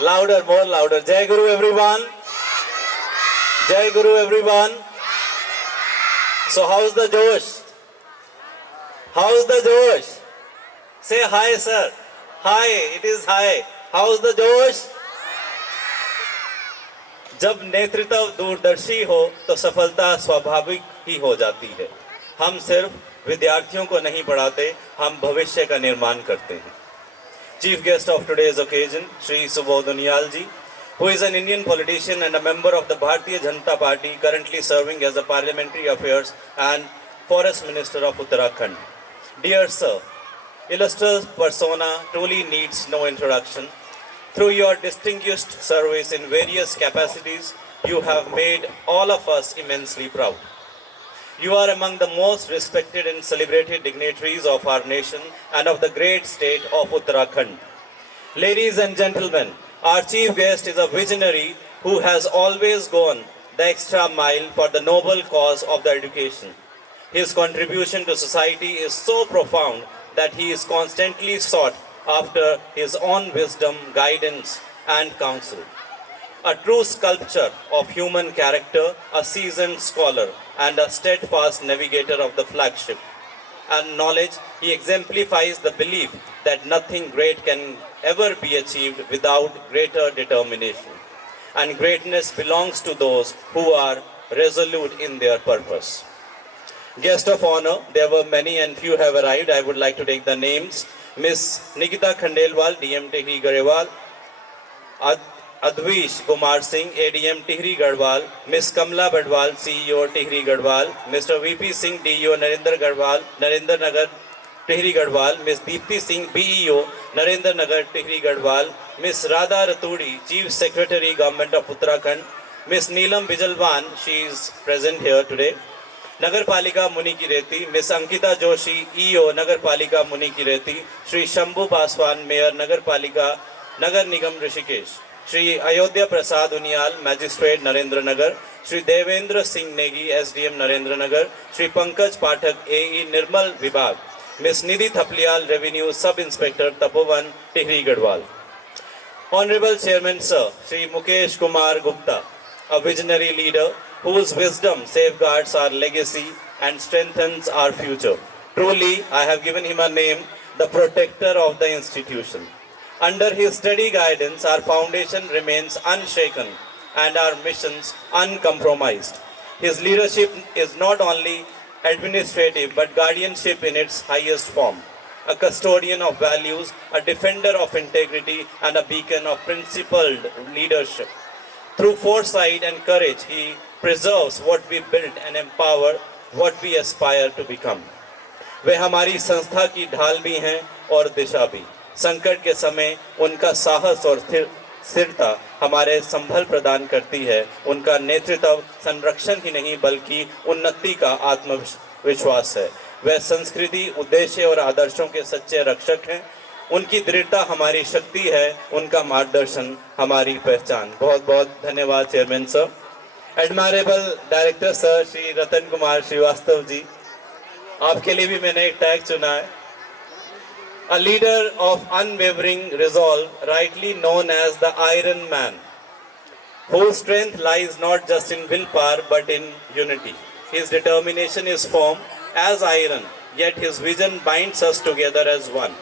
Louder, more louder. Jai Guru everyone. Jai Guru everyone. So how's the Josh? How's the Josh? Say hi sir. Hi, it is hi. How's the Josh? जब नेतृत्व दूरदर्शी हो तो सफलता स्वाभाविक ही हो जाती है। हम सिर्फ विद्यार्थियों को नहीं पढ़ाते, हम भविष्य का निर्माण करते हैं। Chief guest of today's occasion, Shri Subodh Unyal ji, who is an Indian politician and a member of the Bharatiya Janata Party, currently serving as a Parliamentary Affairs and Forest Minister of Uttarakhand. Dear sir, illustrious persona truly needs no introduction. Through your distinguished service in various capacities, you have made all of us immensely proud. You are among the most respected and celebrated dignitaries of our nation and of the great state of Uttarakhand. Ladies and gentlemen, our chief guest is a visionary who has always gone the extra mile for the noble cause of the education. His contribution to society is so profound that he is constantly sought after his own wisdom, guidance, and counsel. A true sculptor of human character, a seasoned scholar, and a steadfast navigator of the flagship and knowledge, he exemplifies the belief that nothing great can ever be achieved without greater determination. And greatness belongs to those who are resolute in their purpose. Guest of honor, there were many and few have arrived. I would like to take the names. Miss Nikita Khandelwal, DM Tehri Garewal, Advish Kumar Singh, ADM Tehri Garhwal, Miss Kamla Badwal, CEO Tehri Garhwal, Mr. VP Singh, DEO Narendra Garhwal, Narendra Nagar Tehri Garhwal, Miss Deepti Singh, BEO Narendra Nagar Tehri Garhwal, Miss Radha Ratudi, Chief Secretary Government of Uttarakhand, Miss Neelam Bijalwan, she is present here today, Nagar Palika Muni ki Reti, miss Ankita Joshi, EO Nagar Palika Muni ki Reti, Shri Shambhu Paswan, mayor Nagar Palika Nagar Nigam Rishikesh, Shri Ayodhya Prasad Uniyal, magistrate Narendra Nagar, Shri Devendra Singh Negi, SDM Narendra Nagar, Shri Pankaj Pathak, AE Nirmal Vibhag, miss Nidhi Thapliyal, revenue sub inspector Tapovan, Tehri Garhwal. Honorable Chairman Sir, Shri Mukesh Kumar Gupta, a visionary leader whose wisdom safeguards our legacy and strengthens our future. Truly, I have given him a name, the protector of the institution. Under his steady guidance, our foundation remains unshaken and our missions uncompromised. His leadership is not only administrative but guardianship in its highest form. A custodian of values, a defender of integrity, and a beacon of principled leadership. Through foresight and courage, he preserves what we built and empower what we aspire to become. वे हमारी संस्था की ढाल भी हैं और दिशा भी. संकट के समय उनका साहस और स्थिरता हमारे संभल प्रदान करती है. उनका नेतृत्व संरक्षण ही नहीं बल्कि उन्नति का आत्मविश्वास है. वे संस्कृति, उद्देश्य और आदर्शों के सच्चे रक्षक हैं. उनकी दृढ़ता हमारी शक्ति है, उनका मार्गदर्शन हमारी पहचान. बहुत बहुत धन्यवाद chairman sir. Admirable director sir Shri Ratan Kumar Srivastava ji, आपके लिए भी मैंने एक टैग चुना है. A leader of unwavering resolve, rightly known as the Iron Man, whose strength lies not just in willpower but in unity. His determination is firm as iron, yet his vision binds us together as one.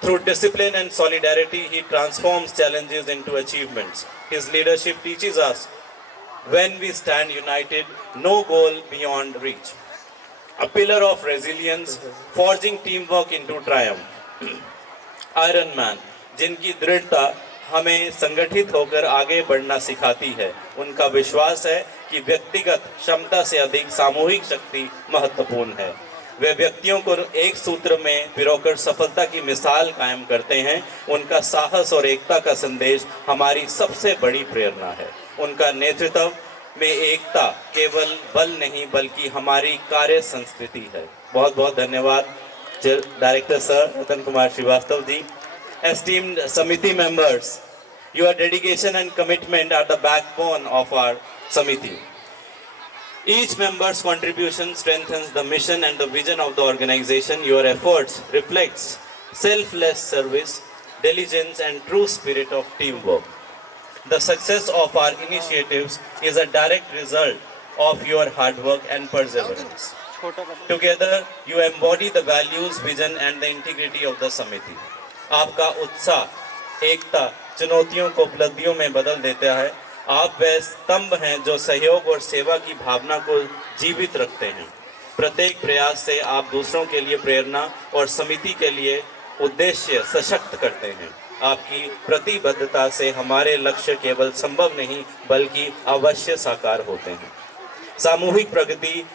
Through discipline and solidarity, he transforms challenges into achievements. His leadership teaches us when we stand united, no goal beyond reach. A pillar of resilience, forging teamwork into triumph. Iron man, जिनकी दृढ़ता हमें संगठित होकर आगे बढ़ना सिखाती है. उनका विश्वास है कि व्यक्तिगत क्षमता से अधिक सामूहिक शक्ति महत्वपूर्ण है. वे व्यक्तियों को एक सूत्र में पिरोकर सफलता की मिसाल कायम करते हैं. उनका साहस और एकता का संदेश हमारी सबसे बड़ी प्रेरणा है. उनका नेतृत्व में एकता केवल बल नहीं बल्कि हमारी कार्य संस्कृति है. बहुत बहुत धन्यवाद director sir Ratan Kumar Srivastava ji. Esteemed Samiti members, your dedication and commitment are the backbone of our Samiti. Each member's contribution strengthens the mission and the vision of the organization. Your efforts reflects selfless service, diligence, and true spirit of teamwork. The success of our initiatives is a direct result of your hard work and perseverance. Together, you embody the values, vision, and the integrity of the Samiti. आपका उत्साह, एकता चुनौतियों को उपलब्धियों में बदल देता है। आप वह स्तंभ हैं जो सहयोग और सेवा की भावना को जीवित रखते हैं। प्रत्येक प्रयास से आप दूसरों के लिए प्रेरणा और समिति के लिए उद्देश्य सशक्त करते हैं। आपकी प्रतिबद्धता से हमारे लक्ष्य केवल संभव नहीं बल्कि अवश्य साकार होते हैं। सामूहिक प्रगति